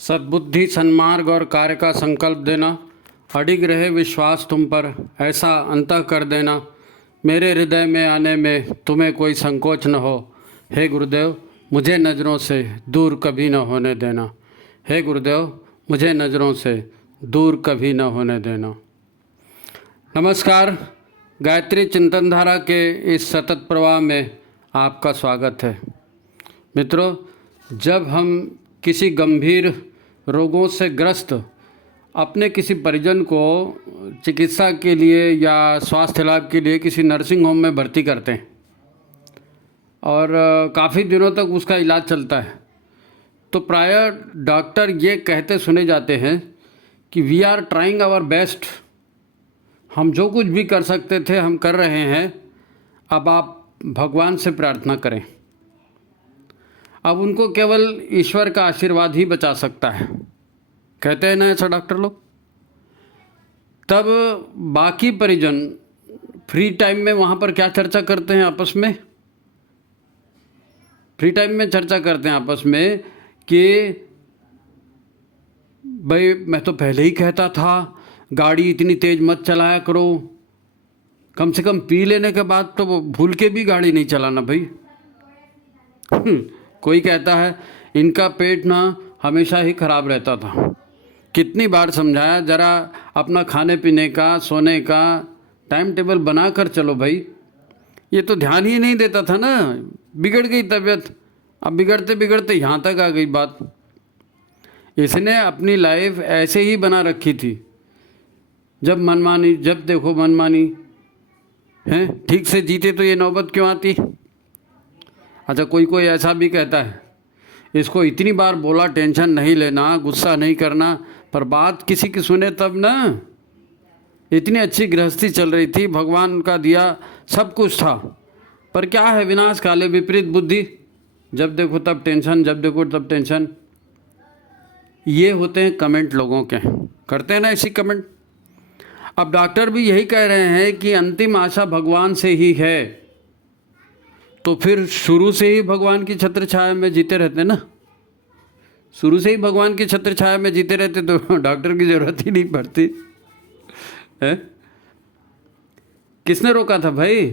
सद्बुद्धि, सन्मार्ग और कार्य का संकल्प देना, अडिग रहे विश्वास तुम पर, ऐसा अंतः कर देना, मेरे हृदय में आने में तुम्हें कोई संकोच न हो। हे गुरुदेव, मुझे नज़रों से दूर कभी न होने देना। हे गुरुदेव, मुझे नज़रों से दूर कभी न होने देना। नमस्कार, गायत्री चिंतन धारा के इस सतत प्रवाह में आपका स्वागत है। मित्रों, जब हम किसी गंभीर रोगों से ग्रस्त अपने किसी परिजन को चिकित्सा के लिए या स्वास्थ्य लाभ के लिए किसी नर्सिंग होम में भर्ती करते हैं और काफ़ी दिनों तक उसका इलाज चलता है, तो प्रायः डॉक्टर ये कहते सुने जाते हैं कि we are trying our best, हम जो कुछ भी कर सकते थे हम कर रहे हैं, अब आप भगवान से प्रार्थना करें। अब उनको केवल ईश्वर का आशीर्वाद ही बचा सकता है, कहते हैं ना ऐसा डॉक्टर लोग। तब बाकी परिजन फ्री टाइम में वहाँ पर क्या चर्चा करते हैं आपस में? फ्री टाइम में चर्चा करते हैं आपस में कि भाई मैं तो पहले ही कहता था गाड़ी इतनी तेज़ मत चलाया करो, कम से कम पी लेने के बाद तो वो भूल के भी गाड़ी नहीं चलाना भाई। कोई कहता है इनका पेट ना हमेशा ही खराब रहता था। कितनी बार समझाया, ज़रा अपना खाने पीने का, सोने का टाइम टेबल बना कर चलो भाई। ये तो ध्यान ही नहीं देता था ना, बिगड़ गई तबीयत। अब बिगड़ते बिगड़ते यहाँ तक आ गई बात। इसने अपनी लाइफ ऐसे ही बना रखी थी, जब मनमानी, जब देखो मनमानी है। ठीक से जीते तो ये नौबत क्यों आती? अच्छा, कोई ऐसा भी कहता है इसको इतनी बार बोला टेंशन नहीं लेना, गुस्सा नहीं करना, पर बात किसी की सुने तब ना। इतनी अच्छी गृहस्थी चल रही थी, भगवान का दिया सब कुछ था, पर क्या है, विनाश काले विपरीत बुद्धि। जब देखो तब टेंशन, जब देखो तब टेंशन। ये होते हैं कमेंट लोगों के, करते हैं ना ऐसी कमेंट। अब डॉक्टर भी यही कह रहे हैं कि अंतिम आशा भगवान से ही है, तो फिर शुरू से ही भगवान की छत्र छाया में जीते रहते ना। शुरू से ही भगवान की छत्र छाया में जीते रहते तो डॉक्टर की ज़रूरत ही नहीं पड़ती है। किसने रोका था भाई?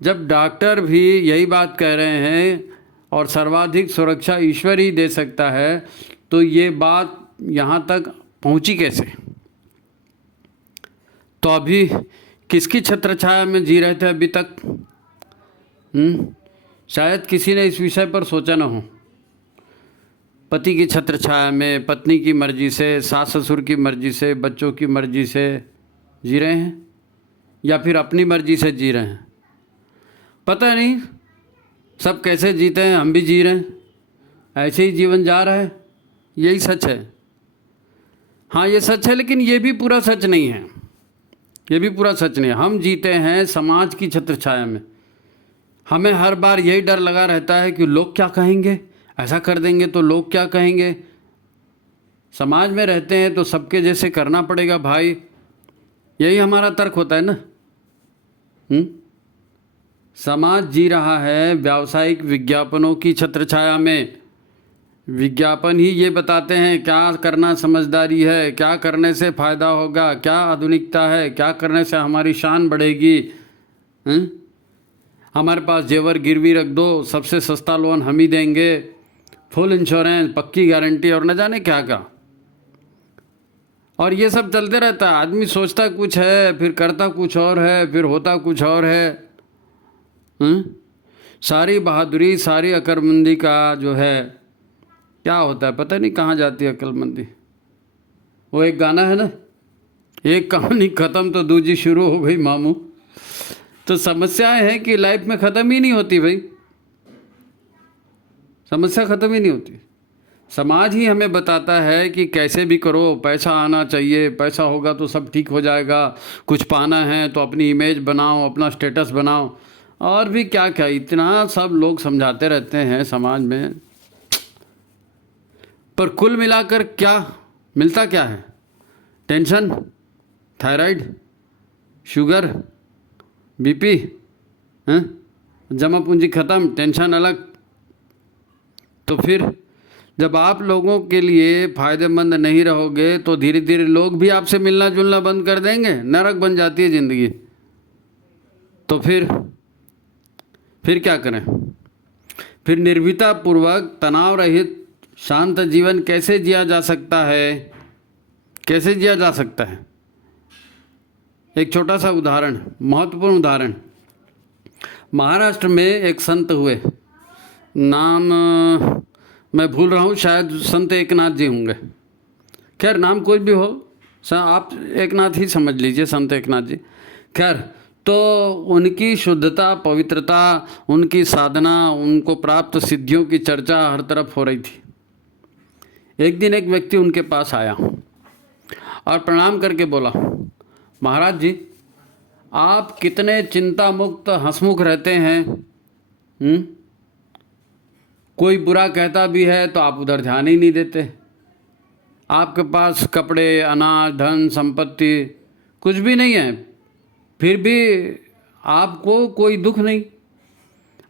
जब डॉक्टर भी यही बात कह रहे हैं और सर्वाधिक सुरक्षा ईश्वर ही दे सकता है, तो ये बात यहाँ तक पहुँची कैसे? तो अभी किसकी छत्र छाया में जी रहे थे अभी तक? शायद किसी ने इस विषय पर सोचा न हो। पति की छत्र छाया में, पत्नी की मर्जी से, सास ससुर की मर्जी से, बच्चों की मर्जी से जी रहे हैं, या फिर अपनी मर्जी से जी रहे हैं, पता नहीं। सब कैसे जीते हैं, हम भी जी रहे हैं, ऐसे ही जीवन जा रहा है। यही सच है। हाँ, ये सच है, लेकिन ये भी पूरा सच नहीं है। ये भी पूरा सच नहीं है। हम जीते हैं समाज की छत्र छाया में। हमें हर बार यही डर लगा रहता है कि लोग क्या कहेंगे, ऐसा कर देंगे तो लोग क्या कहेंगे। समाज में रहते हैं तो सबके जैसे करना पड़ेगा भाई, यही हमारा तर्क होता है ना। समाज जी रहा है व्यावसायिक विज्ञापनों की छत्रछाया में। विज्ञापन ही ये बताते हैं क्या करना समझदारी है, क्या करने से फ़ायदा होगा, क्या आधुनिकता है, क्या करने से हमारी शान बढ़ेगी। हमारे पास जेवर गिरवी रख दो, सबसे सस्ता लोन हम ही देंगे, फुल इंश्योरेंस, पक्की गारंटी, और न जाने क्या क्या। और ये सब चलते रहता है। आदमी सोचता कुछ है, फिर करता कुछ और है, फिर होता कुछ और है। सारी बहादुरी, सारी अक्लमंदी का जो है क्या होता है पता नहीं कहाँ जाती है अक्लमंदी। वो एक गाना है ना, एक कहानी ख़त्म तो दूजी शुरू हो गई मामू। तो समस्याएं हैं कि लाइफ में ख़त्म ही नहीं होती भाई, समस्या ख़त्म ही नहीं होती। समाज ही हमें बताता है कि कैसे भी करो, पैसा आना चाहिए, पैसा होगा तो सब ठीक हो जाएगा, कुछ पाना है तो अपनी इमेज बनाओ, अपना स्टेटस बनाओ, और भी क्या क्या इतना सब लोग समझाते रहते हैं समाज में। पर कुल मिलाकर क्या मिलता क्या है? टेंशन, थायराइड, शुगर, बीपी, जमा पूंजी ख़त्म, टेंशन अलग। तो फिर जब आप लोगों के लिए फ़ायदेमंद नहीं रहोगे तो धीरे धीरे लोग भी आपसे मिलना जुलना बंद कर देंगे, नरक बन जाती है ज़िंदगी। तो फिर क्या करें? फिर निर्भीता पूर्वक तनाव रहित शांत जीवन कैसे जिया जा सकता है? कैसे जिया जा सकता है? एक छोटा सा उदाहरण, महत्वपूर्ण उदाहरण। महाराष्ट्र में एक संत हुए, नाम मैं भूल रहा हूँ, शायद संत एकनाथ जी होंगे। खैर नाम कोई भी हो, आप एकनाथ ही समझ लीजिए, संत एकनाथ जी। खैर, तो उनकी शुद्धता, पवित्रता, उनकी साधना, उनको प्राप्त सिद्धियों की चर्चा हर तरफ हो रही थी। एक दिन एक व्यक्ति उनके पास आया और प्रणाम करके बोला, महाराज जी, आप कितने चिंता मुक्त हंसमुख रहते हैं। कोई बुरा कहता भी है तो आप उधर ध्यान ही नहीं देते। आपके पास कपड़े, अनाज, धन, संपत्ति कुछ भी नहीं है, फिर भी आपको कोई दुख नहीं,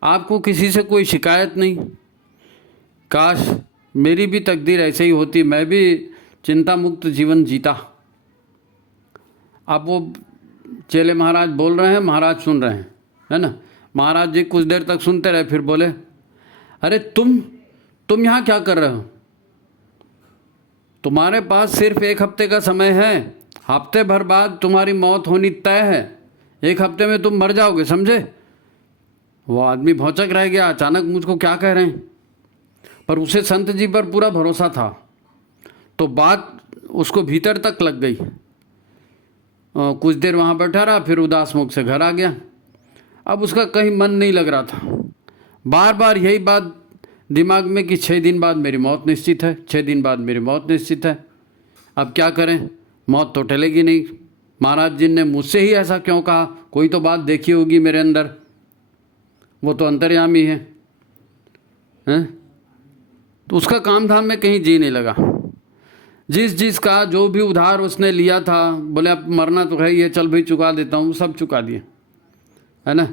आपको किसी से कोई शिकायत नहीं। काश मेरी भी तकदीर ऐसे ही होती, मैं भी चिंता मुक्त जीवन जीता। अब वो चेले महाराज बोल रहे हैं, महाराज सुन रहे हैं, है ना। महाराज जी कुछ देर तक सुनते रहे, फिर बोले, अरे तुम यहाँ क्या कर रहे हो? तुम्हारे पास सिर्फ 1 हफ्ते का समय है, हफ्ते भर बाद तुम्हारी मौत होनी तय है, 1 हफ्ते में तुम मर जाओगे, समझे? वो आदमी भौचक रह गया, अचानक मुझको क्या कह रहे हैं, पर उसे संत जी पर पूरा भरोसा था, तो बात उसको भीतर तक लग गई। कुछ देर वहाँ बैठा रहा, फिर उदास मुख से घर आ गया। अब उसका कहीं मन नहीं लग रहा था, बार बार यही बात दिमाग में कि 6 दिन बाद मेरी मौत निश्चित है, 6 दिन बाद मेरी मौत निश्चित है। अब क्या करें, मौत तो टलेगी नहीं। महाराज जी ने मुझसे ही ऐसा क्यों कहा? कोई तो बात देखी होगी मेरे अंदर, वो तो अंतर्यामी है, हैं? तो उसका काम धाम में कहीं जी नहीं लगा। जिस का जो भी उधार उसने लिया था, बोले अब मरना तो है ही है, चल भाई चुका देता हूँ, सब चुका दिए, है ना।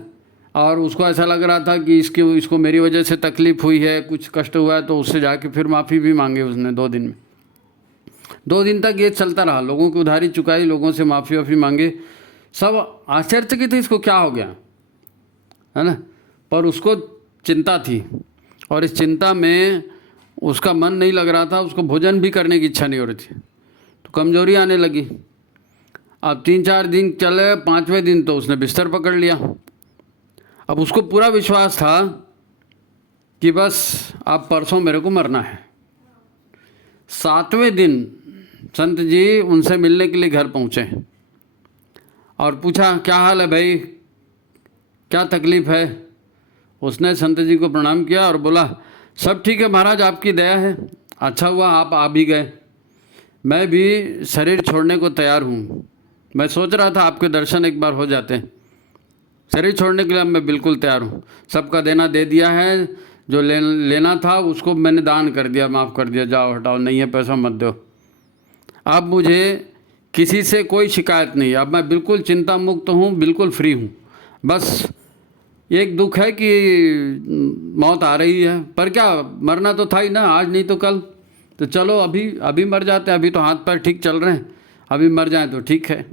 और उसको ऐसा लग रहा था कि इसको मेरी वजह से तकलीफ़ हुई है, कुछ कष्ट हुआ है, तो उससे जाके फिर माफ़ी भी मांगे उसने 2 दिन में। 2 दिन तक ये चलता रहा, लोगों की उधारी चुकाई, लोगों से माफ़ी वाफ़ी मांगे, सब आश्चर्यचकित थे इसको क्या हो गया, है ना। पर उसको चिंता थी, और इस चिंता में उसका मन नहीं लग रहा था, उसको भोजन भी करने की इच्छा नहीं हो रही थी, तो कमजोरी आने लगी। अब 3-4 दिन चले, 5वें दिन तो उसने बिस्तर पकड़ लिया। अब उसको पूरा विश्वास था कि बस अब परसों मेरे को मरना है। 7वें दिन संत जी उनसे मिलने के लिए घर पहुँचे और पूछा, क्या हाल है भाई, क्या तकलीफ़ है? उसने संत जी को प्रणाम किया और बोला, सब ठीक है महाराज, आपकी दया है, अच्छा हुआ आप आ भी गए, मैं भी शरीर छोड़ने को तैयार हूँ। मैं सोच रहा था आपके दर्शन एक बार हो जाते, शरीर छोड़ने के लिए मैं बिल्कुल तैयार हूँ। सबका देना दे दिया है, जो लेना था उसको मैंने दान कर दिया, माफ़ कर दिया, जाओ हटाओ, नहीं है पैसा मत दो। अब मुझे किसी से कोई शिकायत नहीं, अब मैं बिल्कुल चिंता मुक्त हूँ, बिल्कुल फ्री हूँ। बस एक दुख है कि मौत आ रही है, पर क्या मरना तो था ही ना, आज नहीं तो कल, तो चलो अभी मर जाते हैं, अभी तो हाथ पैर ठीक चल रहे हैं, अभी मर जाएं तो ठीक है।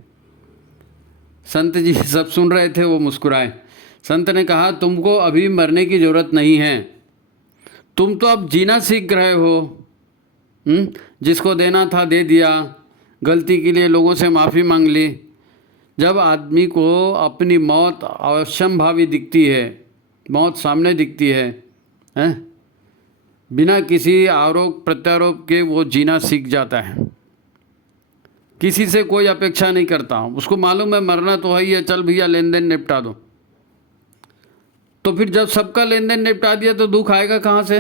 संत जी सब सुन रहे थे, वो मुस्कुराए। संत ने कहा, तुमको अभी मरने की ज़रूरत नहीं है, तुम तो अब जीना सीख रहे हो। जिसको देना था दे दिया, गलती के लिए लोगों से माफ़ी मांग ली। जब आदमी को अपनी मौत अवश्यंभावी दिखती है, मौत सामने दिखती है, बिना किसी आरोप प्रत्यारोप के वो जीना सीख जाता है, किसी से कोई अपेक्षा नहीं करता। उसको मालूम है मरना तो है ही है, चल भैया लेन देन निपटा दो। तो फिर जब सबका लेन देन निपटा दिया तो दुख आएगा कहाँ से?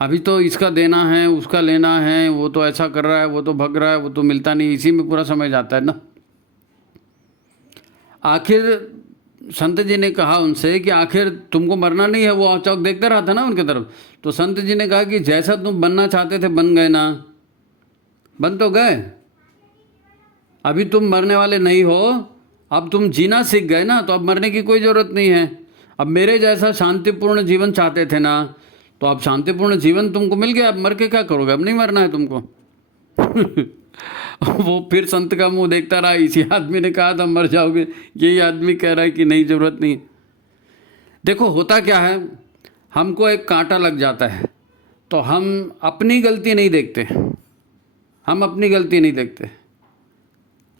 अभी तो इसका देना है, उसका लेना है, वो तो ऐसा कर रहा है, वो तो भग रहा है, वो तो मिलता नहीं, इसी में पूरा समय जाता है ना। आखिर संत जी ने कहा उनसे कि आखिर तुमको मरना नहीं है। वो चौक देखते रहा था ना उनके तरफ। तो संत जी ने कहा कि जैसा तुम बनना चाहते थे बन गए ना, बन तो गए, अभी तुम मरने वाले नहीं हो, अब तुम जीना सीख गए ना, तो अब मरने की कोई ज़रूरत नहीं है। अब मेरे जैसा शांतिपूर्ण जीवन चाहते थे ना, तो अब शांतिपूर्ण जीवन तुमको मिल गया, अब मर के क्या करोगे, अब नहीं मरना है तुमको। वो फिर संत का मुंह देखता रहा, इसी आदमी ने कहा था मर जाओगे, यही आदमी कह रहा है कि नहीं ज़रूरत नहीं। देखो होता क्या है, हमको एक कांटा लग जाता है तो हम अपनी गलती नहीं देखते, हम अपनी गलती नहीं देखते।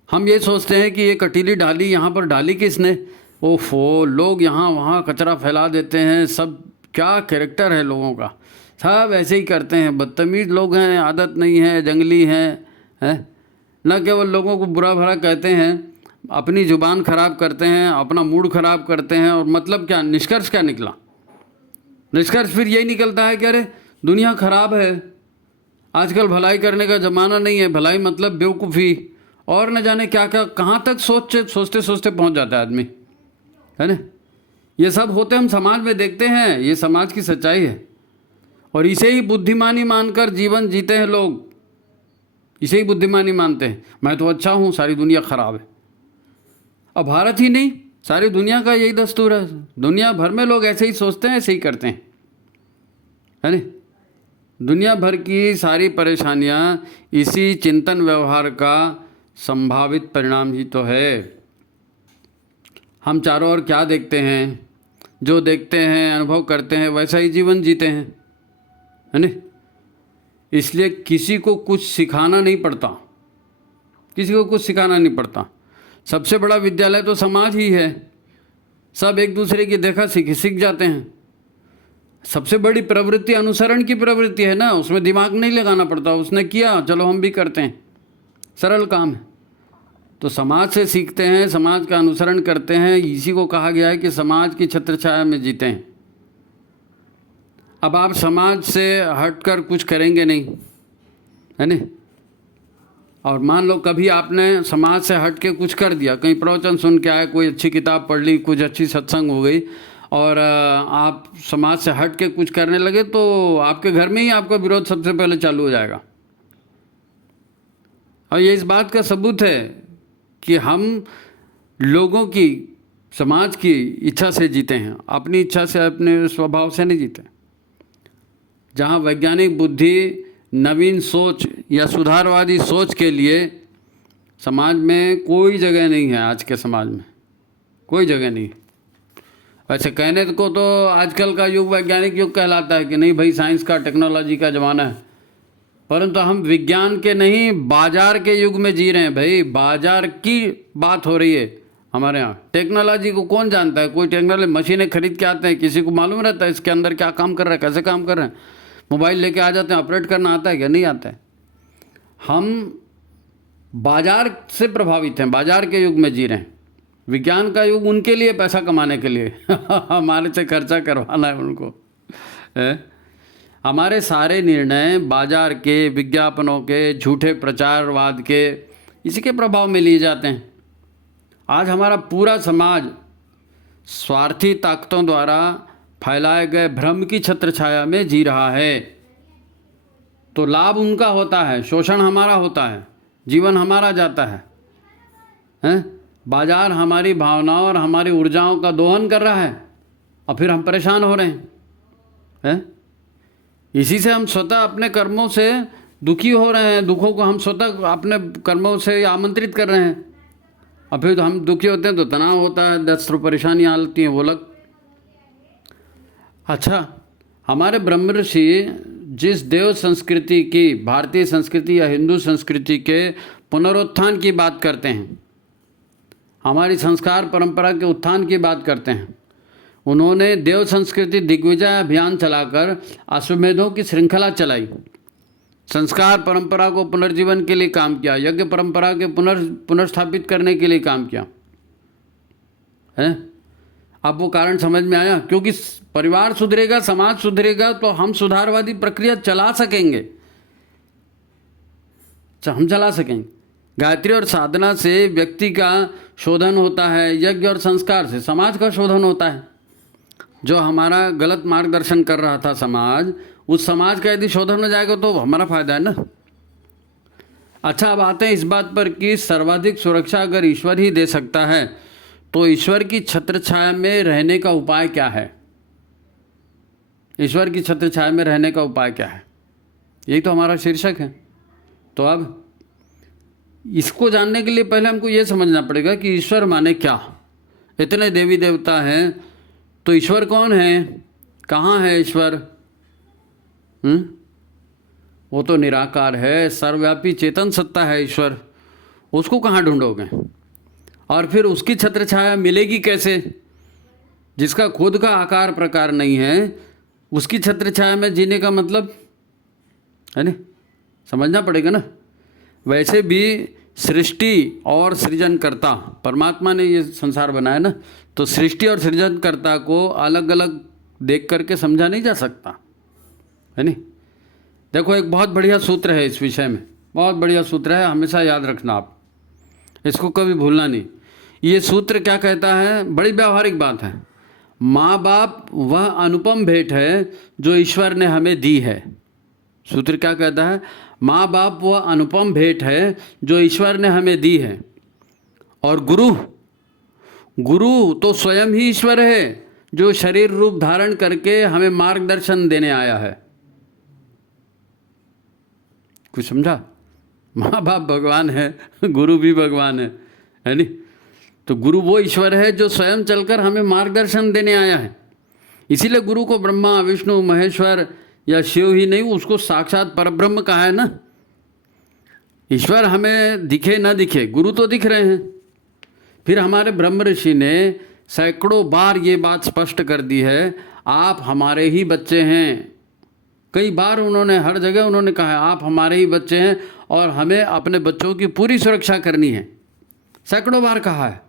हम ये सोचते हैं कि ये कटीली डाली यहाँ पर डाली किसने, ओफो लोग यहाँ वहाँ कचरा फैला देते हैं, सब क्या कैरेक्टर है लोगों का, सब ऐसे ही करते हैं, बदतमीज़ लोग हैं, आदत नहीं है, जंगली हैं, न केवल लोगों को बुरा भला कहते हैं, अपनी ज़ुबान ख़राब करते हैं, अपना मूड ख़राब करते हैं। और मतलब क्या, निष्कर्ष क्या निकला, निष्कर्ष फिर यही निकलता है कि अरे दुनिया ख़राब है, आजकल भलाई करने का ज़माना नहीं है, भलाई मतलब बेवकूफ़ी, और न जाने क्या क्या, कहाँ तक सोचते सोचते पहुँच जाता है आदमी, है ना। ये सब होते हम समाज में देखते हैं, ये समाज की सच्चाई है। और इसे ही बुद्धिमानी मानकर जीवन जीते हैं लोग, इसे ही बुद्धिमानी मानते हैं, मैं तो अच्छा हूँ, सारी दुनिया ख़राब है। अब भारत ही नहीं, सारी दुनिया का यही दस्तूर है, दुनिया भर में लोग ऐसे ही सोचते हैं, ऐसे ही करते हैं, है ना। दुनिया भर की सारी परेशानियाँ इसी चिंतन व्यवहार का संभावित परिणाम ही तो है। हम चारों ओर क्या देखते हैं, जो देखते हैं अनुभव करते हैं वैसा ही जीवन जीते हैं, है ना। इसलिए किसी को कुछ सिखाना नहीं पड़ता, किसी को कुछ सिखाना नहीं पड़ता। सबसे बड़ा विद्यालय तो समाज ही है, सब एक दूसरे की देखा सीख जाते हैं। सबसे बड़ी प्रवृत्ति अनुसरण की प्रवृत्ति है ना, उसमें दिमाग नहीं लगाना पड़ता, उसने किया चलो हम भी करते हैं, सरल काम है। तो समाज से सीखते हैं, समाज का अनुसरण करते हैं, इसी को कहा गया है कि समाज की छत्रछाया में जीते हैं। अब आप समाज से हटकर कुछ करेंगे नहीं, है ना। और मान लो कभी आपने समाज से हट के कुछ कर दिया, कहीं प्रवचन सुन के आए, कोई अच्छी किताब पढ़ ली, कुछ अच्छी सत्संग हो गई, और आप समाज से हट के कुछ करने लगे, तो आपके घर में ही आपका विरोध सबसे पहले चालू हो जाएगा। और ये इस बात का सबूत है कि हम लोगों की, समाज की इच्छा से जीते हैं, अपनी इच्छा से, अपने स्वभाव से नहीं जीते। जहाँ वैज्ञानिक बुद्धि, नवीन सोच या सुधारवादी सोच के लिए समाज में कोई जगह नहीं है, आज के समाज में कोई जगह नहीं। वैसे कहने को तो आजकल का युग वैज्ञानिक युग कहलाता है कि नहीं भाई, साइंस का, टेक्नोलॉजी का ज़माना है, परंतु हम विज्ञान के नहीं, बाजार के युग में जी रहे हैं भाई। बाजार की बात हो रही है हमारे यहाँ। टेक्नोलॉजी को कौन जानता है, कोई टेक्नोलॉजी मशीनें खरीद के आते हैं, किसी को मालूम रहता है इसके अंदर क्या काम कर रहा है, कैसे काम कर रहे हैं। मोबाइल लेके आ जाते हैं, ऑपरेट करना आता है क्या, नहीं आता है। हम बाजार से प्रभावित हैं, बाजार के युग में जी रहे हैं। विज्ञान का युग उनके लिए पैसा कमाने के लिए हमारे से खर्चा करवाना है उनको, हमारे सारे निर्णय बाजार के, विज्ञापनों के, झूठे प्रचारवाद के, इसी के प्रभाव में लिए जाते हैं। आज हमारा पूरा समाज स्वार्थी ताकतों द्वारा फैलाए गए भ्रम की छत्रछाया में जी रहा है। तो लाभ उनका होता है, शोषण हमारा होता है, जीवन हमारा जाता है, हैं? बाजार हमारी भावनाओं और हमारी ऊर्जाओं का दोहन कर रहा है, और फिर हम परेशान हो रहे हैं। इसी से हम स्वतः अपने कर्मों से दुखी हो रहे हैं, दुखों को हम स्वतः अपने कर्मों से आमंत्रित कर रहे हैं, और फिर हम दुखी होते हैं तो तनाव होता है, दस्त परेशानियाँ आती हैं, वो लग। अच्छा, हमारे ब्रह्म ऋषि जिस देव संस्कृति की, भारतीय संस्कृति या हिंदू संस्कृति के पुनरुत्थान की बात करते हैं, हमारी संस्कार परंपरा के उत्थान की बात करते हैं, उन्होंने देव संस्कृति दिग्विजय अभियान चलाकर अश्वमेधों की श्रृंखला चलाई, संस्कार परंपरा को पुनर्जीवन के लिए काम किया, यज्ञ परंपरा के पुनर्स्थापित करने के लिए काम किया है। अब वो कारण समझ में आया, क्योंकि परिवार सुधरेगा, समाज सुधरेगा, तो हम सुधारवादी प्रक्रिया चला सकेंगे, हम चला सकेंगे। गायत्री और साधना से व्यक्ति का शोधन होता है, यज्ञ और संस्कार से समाज का शोधन होता है। जो हमारा गलत मार्गदर्शन कर रहा था समाज, उस समाज का यदि शोधन हो जाएगा तो हमारा फायदा है ना। अच्छा, अब आते हैं इस बात पर कि सर्वाधिक सुरक्षा अगर ईश्वर ही दे सकता है, तो ईश्वर की छत्रछाया में रहने का उपाय क्या है। ईश्वर की छत्र छाया में रहने का उपाय क्या है, यही तो हमारा शीर्षक है। तो अब इसको जानने के लिए पहले हमको ये समझना पड़ेगा कि ईश्वर माने क्या। इतने देवी देवता हैं तो ईश्वर कौन है, कहाँ है ईश्वर? वो तो निराकार है, सर्वव्यापी चेतन सत्ता है ईश्वर, उसको कहाँ ढूंढोगे? और फिर उसकी छत्र छाया मिलेगी कैसे? जिसका खुद का आकार प्रकार नहीं है, उसकी छत्र छाया में जीने का मतलब है नहीं, समझना पड़ेगा ना। वैसे भी सृष्टि और सृजनकर्ता, परमात्मा ने ये संसार बनाया ना, तो सृष्टि और सृजनकर्ता को अलग अलग देख करके समझा नहीं जा सकता, है नहीं। देखो एक बहुत बढ़िया सूत्र है इस विषय में, बहुत बढ़िया सूत्र है, हमेशा याद रखना, आप इसको कभी भूलना नहीं। ये सूत्र क्या कहता है, बड़ी व्यावहारिक बात है। माँ बाप वह अनुपम भेंट है जो ईश्वर ने हमें दी है। सूत्र क्या कहता है, माँ बाप वह अनुपम भेंट है जो ईश्वर ने हमें दी है। और गुरु, गुरु तो स्वयं ही ईश्वर है जो शरीर रूप धारण करके हमें मार्गदर्शन देने आया है। कुछ समझा? माँ बाप भगवान है, गुरु भी भगवान है नहीं। तो गुरु वो ईश्वर है जो स्वयं चलकर हमें मार्गदर्शन देने आया है। इसीलिए गुरु को ब्रह्मा विष्णु महेश्वर या शिव ही नहीं, उसको साक्षात परब्रह्म कहा है ना। ईश्वर हमें दिखे ना दिखे, गुरु तो दिख रहे हैं। फिर हमारे ब्रह्म ऋषि ने सैकड़ों बार ये बात स्पष्ट कर दी है, आप हमारे ही बच्चे हैं। कई बार उन्होंने, हर जगह उन्होंने कहा है आप हमारे ही बच्चे हैं और हमें अपने बच्चों की पूरी सुरक्षा करनी है, सैकड़ों बार कहा है।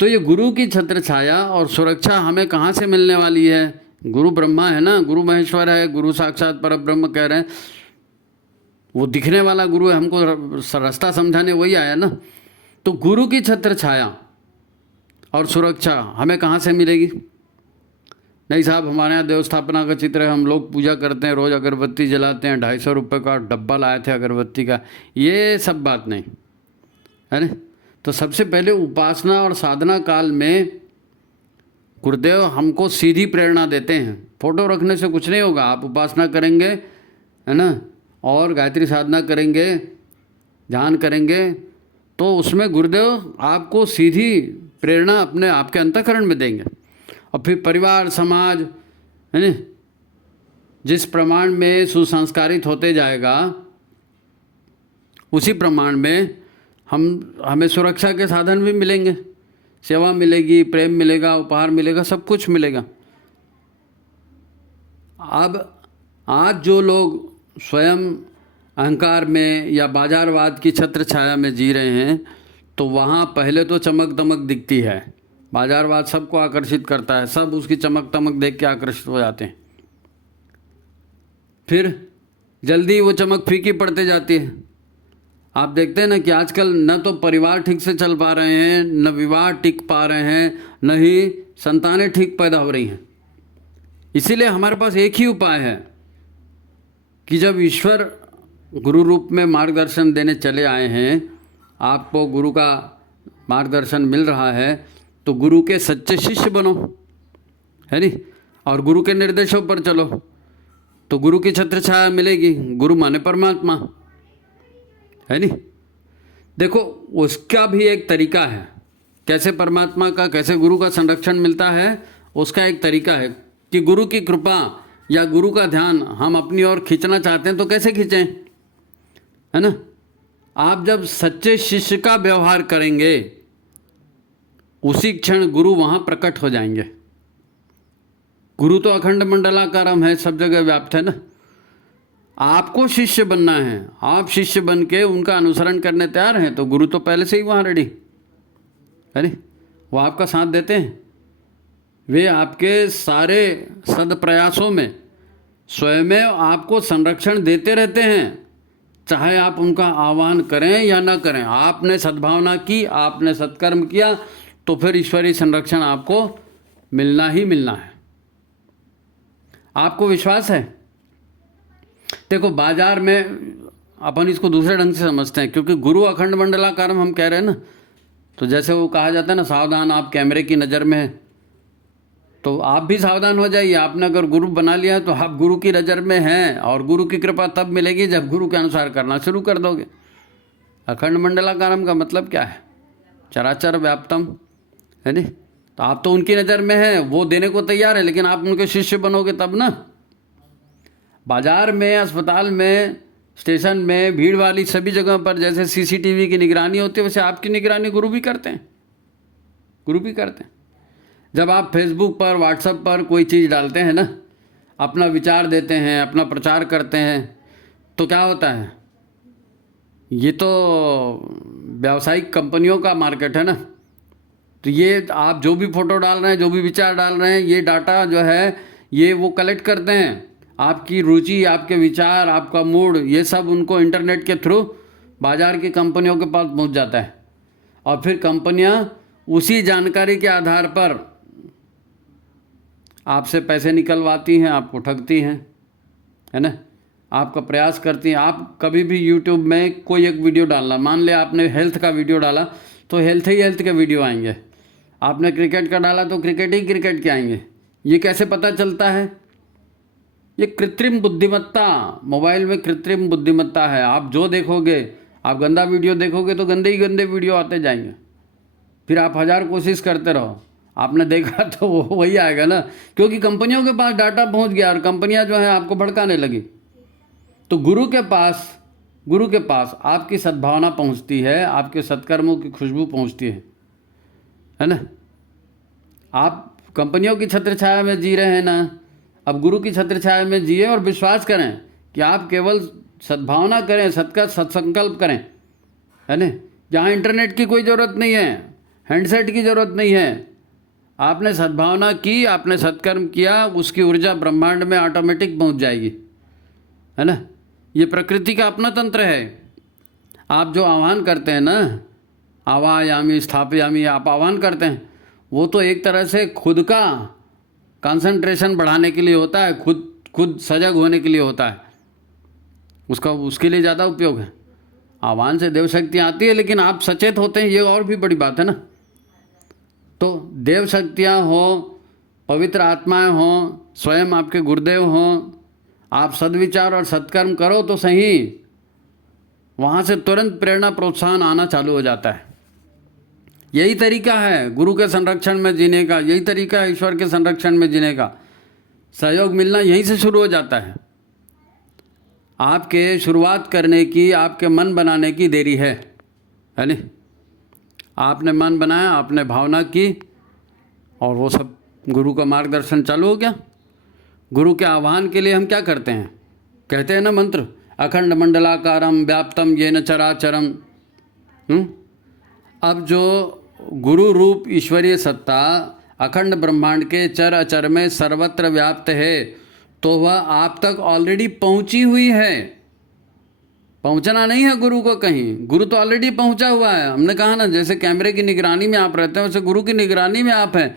तो ये गुरु की छत्र छाया और सुरक्षा हमें कहाँ से मिलने वाली है? गुरु ब्रह्मा है ना, गुरु महेश्वर है, गुरु साक्षात परब्रह्म कह रहे हैं, वो दिखने वाला गुरु है, हमको रास्ता समझाने वही आया ना। तो गुरु की छत्र छाया और सुरक्षा हमें कहाँ से मिलेगी? नहीं साहब, हमारे यहाँ देव स्थापना का चित्र है, हम लोग पूजा करते हैं, रोज़ अगरबत्ती जलाते हैं, 250 रुपये का डब्बा लाए थे अगरबत्ती का, ये सब बात नहीं है ना। तो सबसे पहले उपासना और साधना काल में गुरुदेव हमको सीधी प्रेरणा देते हैं। फोटो रखने से कुछ नहीं होगा, आप उपासना करेंगे है ना, और गायत्री साधना करेंगे, ध्यान करेंगे, तो उसमें गुरुदेव आपको सीधी प्रेरणा अपने आपके अंतःकरण में देंगे। और फिर परिवार समाज है ना, जिस प्रमाण में सुसंस्कारित होते जाएगा उसी प्रमाण में हमें सुरक्षा के साधन भी मिलेंगे, सेवा मिलेगी, प्रेम मिलेगा, उपहार मिलेगा, सब कुछ मिलेगा। अब आज जो लोग स्वयं अहंकार में या बाजारवाद की छत्र छाया में जी रहे हैं, तो वहाँ पहले तो चमक दमक दिखती है। बाजारवाद सबको आकर्षित करता है, सब उसकी चमक दमक देख के आकर्षित हो जाते हैं, फिर जल्दी वो चमक फीकी पड़ते जाती है। आप देखते हैं ना कि आजकल न तो परिवार ठीक से चल पा रहे हैं, न विवाह टिक पा रहे हैं, न ही संतानें ठीक पैदा हो रही हैं। इसीलिए हमारे पास एक ही उपाय है कि जब ईश्वर गुरु रूप में मार्गदर्शन देने चले आए हैं, आपको गुरु का मार्गदर्शन मिल रहा है, तो गुरु के सच्चे शिष्य बनो, है नहीं, और गुरु के निर्देशों पर चलो, तो गुरु की छत्र छाया मिलेगी। गुरु माने परमात्मा, है नहीं। देखो उसका भी एक तरीका है, कैसे परमात्मा का, कैसे गुरु का संरक्षण मिलता है, उसका एक तरीका है कि गुरु की कृपा या गुरु का ध्यान हम अपनी ओर खींचना चाहते हैं तो कैसे खींचें, है ना। आप जब सच्चे शिष्य का व्यवहार करेंगे, उसी क्षण गुरु वहाँ प्रकट हो जाएंगे। गुरु तो अखंड मंडलाकारम है, सब जगह व्याप्त है ना। आपको शिष्य बनना है, आप शिष्य बन के उनका अनुसरण करने तैयार हैं, तो गुरु तो पहले से ही वहाँ रेडी है नहीं, वो आपका साथ देते हैं। वे आपके सारे सदप्रयासों में स्वयं आपको संरक्षण देते रहते हैं, चाहे आप उनका आह्वान करें या ना करें। आपने सद्भावना की, आपने सत्कर्म किया, तो फिर ईश्वरीय संरक्षण आपको मिलना ही मिलना है। आपको विश्वास है? देखो बाजार में अपन इसको दूसरे ढंग से समझते हैं, क्योंकि गुरु अखंड मंडलाकारम हम कह रहे हैं ना, तो जैसे वो कहा जाता है ना, सावधान आप कैमरे की नज़र में है, तो आप भी सावधान हो जाइए। आपने अगर गुरु बना लिया तो आप गुरु की नज़र में हैं, और गुरु की कृपा तब मिलेगी जब गुरु के अनुसार करना शुरू कर दोगे। अखंड मंडलाकारम का मतलब क्या है? चराचर व्याप्तम, है नी। तो आप तो उनकी नज़र में हैं, वो देने को तैयार है, लेकिन आप उनके शिष्य बनोगे तब ना। बाजार में, अस्पताल में, स्टेशन में, भीड़ वाली सभी जगह पर जैसे सीसीटीवी की निगरानी होती है, वैसे आपकी निगरानी गुरु भी करते हैं, गुरु भी करते हैं। जब आप फेसबुक पर, व्हाट्सएप पर कोई चीज़ डालते हैं ना, अपना विचार देते हैं, अपना प्रचार करते हैं, तो क्या होता है? ये तो व्यावसायिक कंपनियों का मार्केट है ना। तो ये आप जो भी फ़ोटो डाल रहे हैं, जो भी विचार डाल रहे हैं, ये डाटा जो है ये वो कलेक्ट करते हैं। आपकी रुचि, आपके विचार, आपका मूड, ये सब उनको इंटरनेट के थ्रू बाज़ार की कंपनियों के पास पहुंच जाता है, और फिर कंपनियां उसी जानकारी के आधार पर आपसे पैसे निकलवाती हैं, आपको ठगती हैं, है ना। आपका प्रयास करती हैं। आप कभी भी यूट्यूब में कोई एक वीडियो डालना, मान लिया आपने हेल्थ का वीडियो डाला तो हेल्थ ही हेल्थ के वीडियो आएंगे। आपने क्रिकेट का डाला तो क्रिकेट ही क्रिकेट के आएंगे। ये कैसे पता चलता है? ये कृत्रिम बुद्धिमत्ता, मोबाइल में कृत्रिम बुद्धिमत्ता है। आप जो देखोगे, आप गंदा वीडियो देखोगे तो गंदे ही गंदे वीडियो आते जाएंगे। फिर आप 1000 कोशिश करते रहो, आपने देखा तो वो वही आएगा ना, क्योंकि कंपनियों के पास डाटा पहुंच गया और कंपनियां जो है आपको भड़काने लगी। तो गुरु के पास आपकी सद्भावना पहुंचती है, आपके सत्कर्मों की खुशबू पहुंचती है ना। आप कंपनियों की छत्र छाया में जी रहे हैं ना, अब गुरु की छत्र छाया में जिए और विश्वास करें कि आप केवल सद्भावना करें, सत्संकल्प करें, है ना। जहाँ इंटरनेट की कोई ज़रूरत नहीं है, हैंडसेट की ज़रूरत नहीं है। आपने सद्भावना की, आपने सत्कर्म किया, उसकी ऊर्जा ब्रह्मांड में ऑटोमेटिक पहुंच जाएगी, है ना। ये प्रकृति का अपना तंत्र है। आप जो आह्वान करते हैं ना, आवायामी स्थापयामी, आप आह्वान करते हैं, वो तो एक तरह से खुद का कंसंट्रेशन बढ़ाने के लिए होता है, खुद सजग होने के लिए होता है। उसके लिए ज़्यादा उपयोग है। आह्वान से देव शक्ति आती है, लेकिन आप सचेत होते हैं, ये और भी बड़ी बात है ना। तो देव शक्तियाँ हों, पवित्र आत्माएं हों, स्वयं आपके गुरुदेव हों, आप सद्विचार और सत्कर्म करो तो सही, वहाँ से तुरंत प्रेरणा, प्रोत्साहन आना चालू हो जाता है। यही तरीका है गुरु के संरक्षण में जीने का, यही तरीका है ईश्वर के संरक्षण में जीने का। सहयोग मिलना यहीं से शुरू हो जाता है। आपके शुरुआत करने की, आपके मन बनाने की देरी है नहीं। आपने मन बनाया, आपने भावना की, और वो सब गुरु का मार्गदर्शन चालू हो गया। गुरु के आह्वान के लिए हम क्या करते हैं? कहते हैं ना मंत्र, अखंड मंडलाकारम व्याप्तम येन चराचरम। अब जो गुरु रूप ईश्वरीय सत्ता अखंड ब्रह्मांड के चर अचर में सर्वत्र व्याप्त है, तो वह आप तक ऑलरेडी पहुंची हुई है। पहुंचना नहीं है गुरु को कहीं, गुरु तो ऑलरेडी पहुंचा हुआ है। हमने कहा ना, जैसे कैमरे की निगरानी में आप रहते हैं, वैसे गुरु की निगरानी में आप हैं।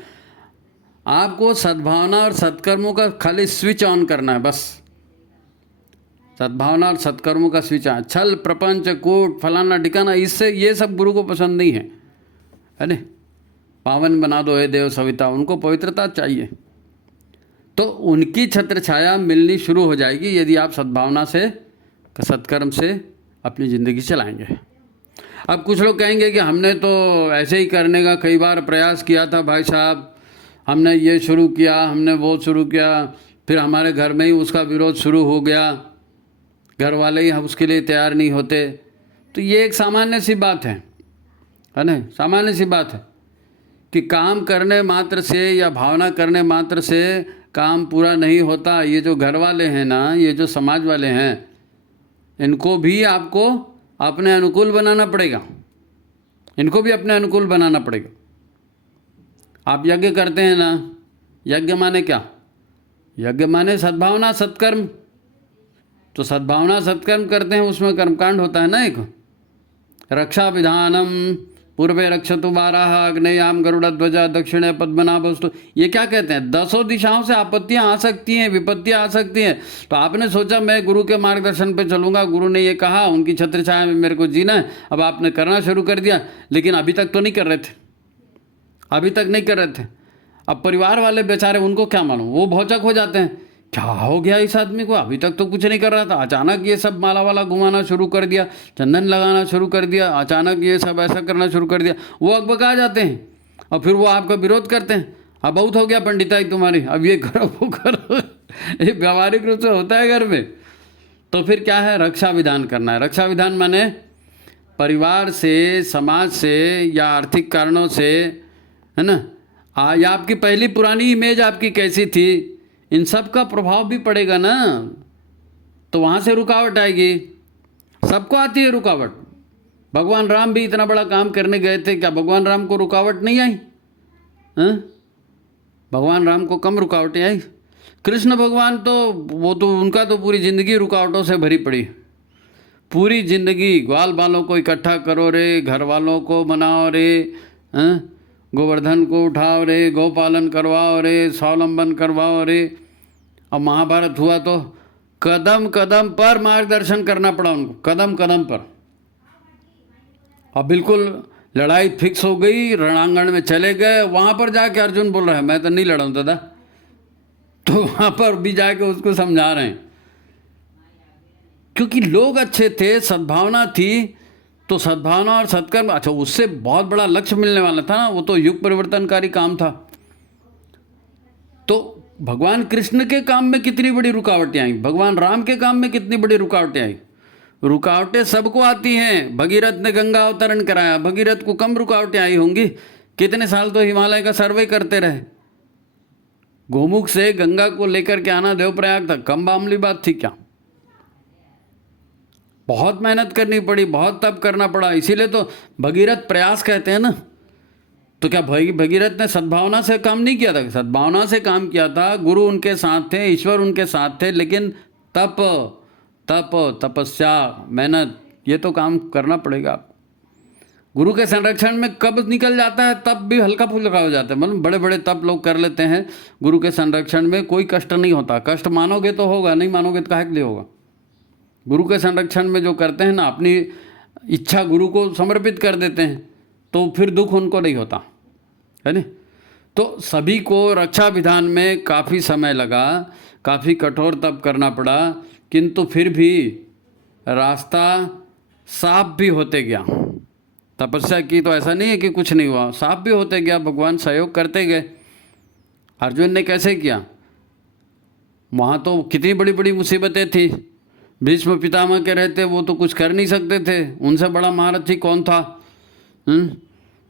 आपको सद्भावना और सत्कर्मों का खाली स्विच ऑन करना है, बस। सद्भावना और सत्कर्मों का स्विच ऑन। छल, प्रपंच, कूट, फलाना ठिकाना, इससे ये सब गुरु को पसंद नहीं है ना। पावन बना दो हे देव सविता, उनको पवित्रता चाहिए। तो उनकी छत्र छाया मिलनी शुरू हो जाएगी यदि आप सद्भावना से, सत्कर्म से अपनी ज़िंदगी चलाएंगे। अब कुछ लोग कहेंगे कि हमने तो ऐसे ही करने का कई बार प्रयास किया था भाई साहब, हमने ये शुरू किया, हमने वो शुरू किया, फिर हमारे घर में ही उसका विरोध शुरू हो गया, घर वाले ही उसके लिए तैयार नहीं होते। तो ये एक सामान्य सी बात है ना, सामान्य सी बात है कि काम करने मात्र से या भावना करने मात्र से काम पूरा नहीं होता। ये जो घर वाले हैं ना, ये जो समाज वाले हैं, इनको भी आपको अपने अनुकूल बनाना पड़ेगा, इनको भी अपने अनुकूल बनाना पड़ेगा। आप यज्ञ करते हैं ना, यज्ञ माने क्या? यज्ञ माने सद्भावना सत्कर्म। तो सद्भावना सत्कर्म करते हैं, उसमें कर्मकांड होता है ना एक, रक्षा विधानम पूर्वे रक्षतु वाराह अग्नेयाम गरुड़ध्वजा दक्षिणे पद्मनाभस्तु। ये क्या कहते हैं? 10 दिशाओं से आपत्तियां आ सकती हैं, विपत्तियां आ सकती हैं। तो आपने सोचा मैं गुरु के मार्गदर्शन पे चलूंगा, गुरु ने ये कहा, उनकी छत्र छाया में मेरे को जीना है। अब आपने करना शुरू कर दिया, लेकिन अभी तक तो नहीं कर रहे थे, अभी तक नहीं कर रहे थे। अब परिवार वाले बेचारे, उनको क्या मालूम, वो भौचक हो जाते हैं, क्या हो गया इस आदमी को, अभी तक तो कुछ नहीं कर रहा था, अचानक ये सब माला वाला घुमाना शुरू कर दिया, चंदन लगाना शुरू कर दिया, अचानक ये सब ऐसा करना शुरू कर दिया। वो अकबका जाते हैं और फिर वो आपका विरोध करते हैं, अब बहुत हो गया पंडिताई तुम्हारी, अब ये करो वो करो। ये व्यावहारिक रूप से होता है घर में। तो फिर क्या है, रक्षा विधान करना है। रक्षा विधान माने परिवार से, समाज से या आर्थिक कारणों से, है ना, या आपकी पहली पुरानी इमेज आपकी कैसी थी, इन सब का प्रभाव भी पड़ेगा ना, तो वहाँ से रुकावट आएगी। सबको आती है रुकावट। भगवान राम भी इतना बड़ा काम करने गए थे, क्या भगवान राम को रुकावट नहीं आई? हाँ, भगवान राम को कम रुकावटें आई। कृष्ण भगवान तो वो तो उनका तो पूरी ज़िंदगी रुकावटों से भरी पड़ी, पूरी ज़िंदगी। ग्वाल बालों को इकट्ठा करो रे, घर वालों को मनाओ रे, हाँ, गोवर्धन को उठाओ रे, गौपालन करवाओ रे, स्वावलंबन करवाओ रे। अब महाभारत हुआ तो कदम कदम पर मार्गदर्शन करना पड़ा उनको, कदम कदम पर। अब बिल्कुल लड़ाई फिक्स हो गई, रणांगण में चले गए, वहाँ पर जाके अर्जुन बोल रहा है मैं तो नहीं लड़ाऊँ दादा, तो वहाँ पर भी जाके उसको समझा रहे हैं, क्योंकि लोग अच्छे थे, सद्भावना थी। तो सद्भावना और सत्कर्म, अच्छा उससे बहुत बड़ा लक्ष्य मिलने वाला था ना, वो तो युग परिवर्तनकारी काम था। तो भगवान कृष्ण के काम में कितनी बड़ी रुकावटें आई, भगवान राम के काम में कितनी बड़ी रुकावटें आई। रुकावटें सबको आती हैं। भगीरथ ने गंगा अवतरण कराया, भगीरथ को कम रुकावटें आई होंगी, कितने साल तो हिमालय का सर्वे करते रहे। गोमुख से गंगा को लेकर के आना देवप्रयाग तक कम मामूली बात थी क्या? बहुत मेहनत करनी पड़ी, बहुत तप करना पड़ा, इसीलिए तो भगीरथ प्रयास कहते हैं ना। तो क्या भगीरथ ने सद्भावना से काम नहीं किया था? सद्भावना से काम किया था, गुरु उनके साथ थे, ईश्वर उनके साथ थे, लेकिन तप तप तपस्या मेहनत ये तो काम करना पड़ेगा आपको। गुरु के संरक्षण में कब निकल जाता है, तब भी हल्का फुल्का हो जाता है, मतलब बड़े बड़े तप लोग कर लेते हैं, गुरु के संरक्षण में कोई कष्ट नहीं होता। कष्ट मानोगे तो होगा, नहीं मानोगे तो काहे के लिए होगा। गुरु के संरक्षण में जो करते हैं ना, अपनी इच्छा गुरु को समर्पित कर देते हैं, तो फिर दुख उनको नहीं होता है ना। तो सभी को रक्षा विधान में काफ़ी समय लगा, काफ़ी कठोर तप करना पड़ा, किंतु फिर भी रास्ता साफ भी होते गया। तपस्या की तो ऐसा नहीं है कि कुछ नहीं हुआ, साफ भी होते गया, भगवान सहयोग करते गए। अर्जुन ने कैसे किया, वहाँ तो कितनी बड़ी बड़ी मुसीबतें थी। भीष्म पितामह के रहते वो तो कुछ कर नहीं सकते थे, उनसे बड़ा महारथी कौन था?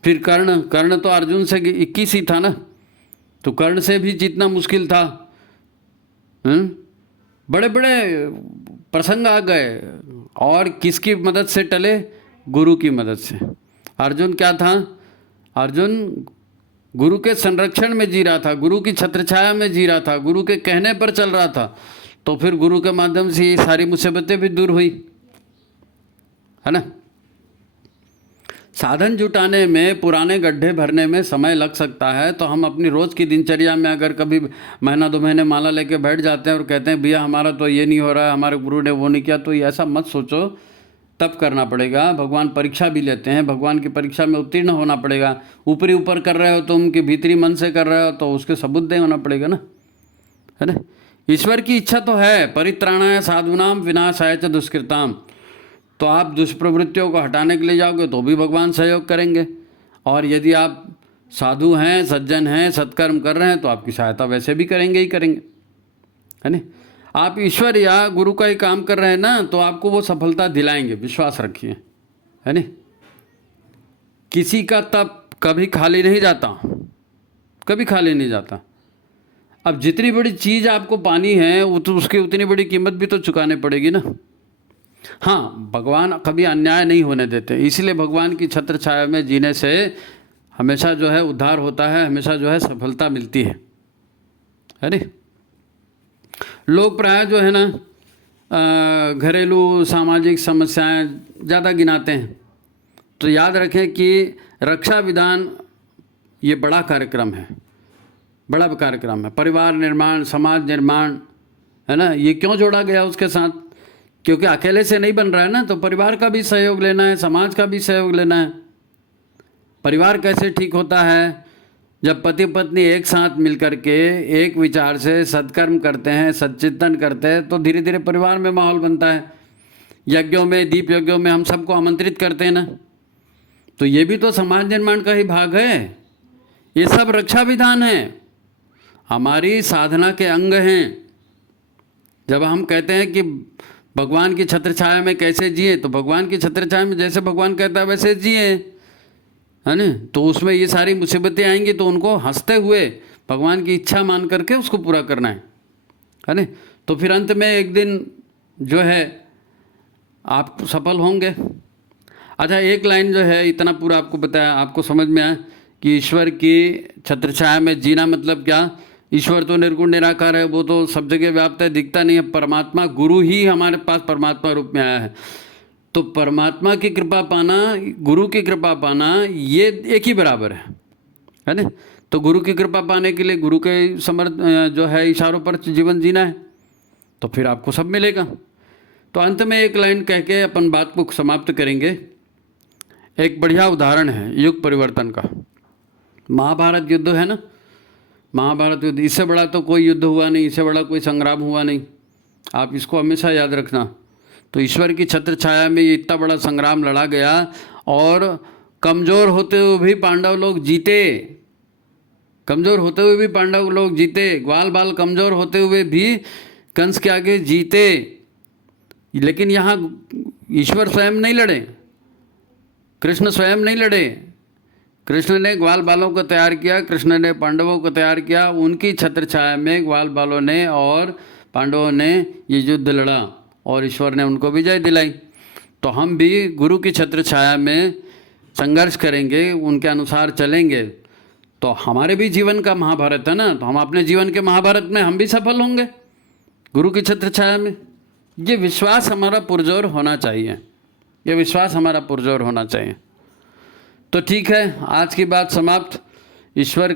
फिर कर्ण तो अर्जुन से 21 ही था ना, तो कर्ण से भी जीतना मुश्किल था। बड़े बड़े प्रसंग आ गए, और किसकी मदद से टले? गुरु की मदद से। अर्जुन क्या था? अर्जुन गुरु के संरक्षण में जी रहा था, गुरु की छत्रछाया में जी रहा था, गुरु के कहने पर चल रहा था, तो फिर गुरु के माध्यम से ये सारी मुसीबतें भी दूर हुई, है ना। साधन जुटाने में, पुराने गड्ढे भरने में समय लग सकता है, तो हम अपनी रोज़ की दिनचर्या में अगर कभी महीना 2 महीने माला लेके बैठ जाते हैं और कहते हैं भैया हमारा तो ये नहीं हो रहा है, हमारे गुरु ने वो नहीं किया, तो ये ऐसा मत सोचो। तप करना पड़ेगा, भगवान परीक्षा भी लेते हैं, भगवान की परीक्षा में उत्तीर्ण होना पड़ेगा। ऊपरी ऊपर कर रहे हो तुम कि भीतरी मन से कर रहे हो, तो उसके सबूत दे होना पड़ेगा ना, है ना। ईश्वर की इच्छा तो है, परित्राणाय साधूनाम विनाशाय च दुष्कृताम। तो आप दुष्प्रवृत्तियों को हटाने के लिए जाओगे तो भी भगवान सहयोग करेंगे, और यदि आप साधु हैं, सज्जन हैं, सत्कर्म कर रहे हैं, तो आपकी सहायता वैसे भी करेंगे ही करेंगे, है ना। आप ईश्वर या गुरु का ही काम कर रहे हैं ना, तो आपको वो सफलता दिलाएंगे, विश्वास रखिए, है ना। किसी का तप कभी खाली नहीं जाता, कभी खाली नहीं जाता। अब जितनी बड़ी चीज़ आपको पानी है, वो तो उसकी उतनी बड़ी कीमत भी तो चुकानी पड़ेगी ना। हाँ, भगवान कभी अन्याय नहीं होने देते, इसलिए भगवान की छत्र छाया में जीने से हमेशा जो है उद्धार होता है, हमेशा जो है सफलता मिलती है ना। लोग प्राय जो है ना घरेलू सामाजिक समस्याएं ज़्यादा गिनाते हैं, तो याद रखें कि रक्षा विधान ये बड़ा कार्यक्रम है, बड़ा कार्यक्रम है। परिवार निर्माण, समाज निर्माण, है ना, ये क्यों जोड़ा गया उसके साथ? क्योंकि अकेले से नहीं बन रहा है ना, तो परिवार का भी सहयोग लेना है, समाज का भी सहयोग लेना है। परिवार कैसे ठीक होता है? जब पति पत्नी एक साथ मिलकर के एक विचार से सत्कर्म करते हैं, सच्चिंतन करते हैं, तो धीरे धीरे परिवार में माहौल बनता है। यज्ञों में, दीप यज्ञों में हम सबको आमंत्रित करते हैं ना, तो ये भी तो समाज निर्माण का ही भाग है। ये सब रक्षा विधान है, हमारी साधना के अंग हैं। जब हम कहते हैं कि भगवान की छत्र छाया में कैसे जिए, तो भगवान की छत्र छाया में जैसे भगवान कहता है वैसे जिए, है ना। तो उसमें ये सारी मुसीबतें आएंगी तो उनको हंसते हुए भगवान की इच्छा मान करके उसको पूरा करना है ना। तो फिर अंत में एक दिन जो है आप सफल होंगे। अच्छा, एक लाइन जो है, इतना पूरा आपको बताया, आपको समझ में आया कि ईश्वर की छत्र छाया में जीना मतलब क्या। ईश्वर तो निर्गुण निराकार है, वो तो सब जगह व्याप्त है, दिखता नहीं है। परमात्मा गुरु ही हमारे पास परमात्मा रूप में आया है। तो परमात्मा की कृपा पाना, गुरु की कृपा पाना, ये एक ही बराबर है ना। तो गुरु की कृपा पाने के लिए गुरु के समर्थ जो है इशारों पर जीवन जीना है, तो फिर आपको सब मिलेगा। तो अंत में एक लाइन कह के अपन बात को समाप्त करेंगे। एक बढ़िया उदाहरण है युग परिवर्तन का, महाभारत युद्ध है ना। महाभारत युद्ध, इससे बड़ा तो कोई युद्ध हुआ नहीं, इससे बड़ा कोई संग्राम हुआ नहीं। आप इसको हमेशा याद रखना। तो ईश्वर की छत्र छाया में ये इतना बड़ा संग्राम लड़ा गया और कमज़ोर होते हुए भी पांडव लोग जीते। कमज़ोर होते हुए भी पांडव लोग जीते, ग्वाल बाल कमज़ोर होते हुए भी कंस के आगे जीते। लेकिन यहाँ ईश्वर स्वयं नहीं लड़े, कृष्ण स्वयं नहीं लड़े। कृष्ण ने ग्वाल बालों को तैयार किया, कृष्ण ने पांडवों को तैयार किया। उनकी छत्र छाया में ग्वाल बालों ने और पांडवों ने ये युद्ध लड़ा और ईश्वर ने उनको विजय दिलाई। तो हम भी गुरु की छत्र छाया में संघर्ष करेंगे, उनके अनुसार चलेंगे, तो हमारे भी जीवन का महाभारत है ना। तो हम अपने जीवन के महाभारत में हम भी सफल होंगे गुरु की छत्र छाया में। ये विश्वास हमारा पुरजोर होना चाहिए, ये विश्वास हमारा पुरजोर होना चाहिए। तो ठीक है, आज की बात समाप्त। ईश्वर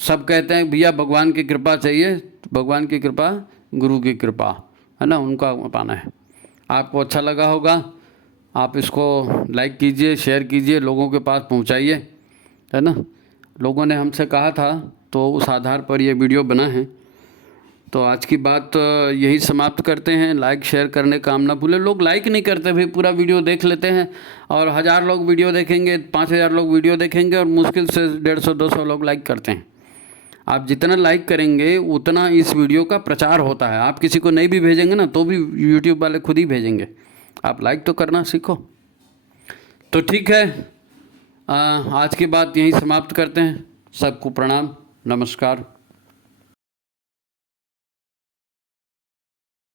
सब कहते हैं भैया भगवान की कृपा चाहिए, तो भगवान की कृपा, गुरु की कृपा, है ना, उनका पाना है। आपको अच्छा लगा होगा, आप इसको लाइक कीजिए, शेयर कीजिए, लोगों के पास पहुंचाइए, है ना। लोगों ने हमसे कहा था तो उस आधार पर ये वीडियो बना है। तो आज की बात यही समाप्त करते हैं। लाइक शेयर करने काम ना भूलें। लोग लाइक नहीं करते भाई, पूरा वीडियो देख लेते हैं और 1000 लोग वीडियो देखेंगे, 5000 लोग वीडियो देखेंगे और मुश्किल से 150-200 लोग लाइक करते हैं। आप जितना लाइक करेंगे उतना इस वीडियो का प्रचार होता है। आप किसी को नहीं भी भेजेंगे ना तो भी यूट्यूब वाले खुद ही भेजेंगे। आप लाइक तो करना सीखो। तो ठीक है, आज की बात यहीं समाप्त करते हैं। सबको प्रणाम, नमस्कार।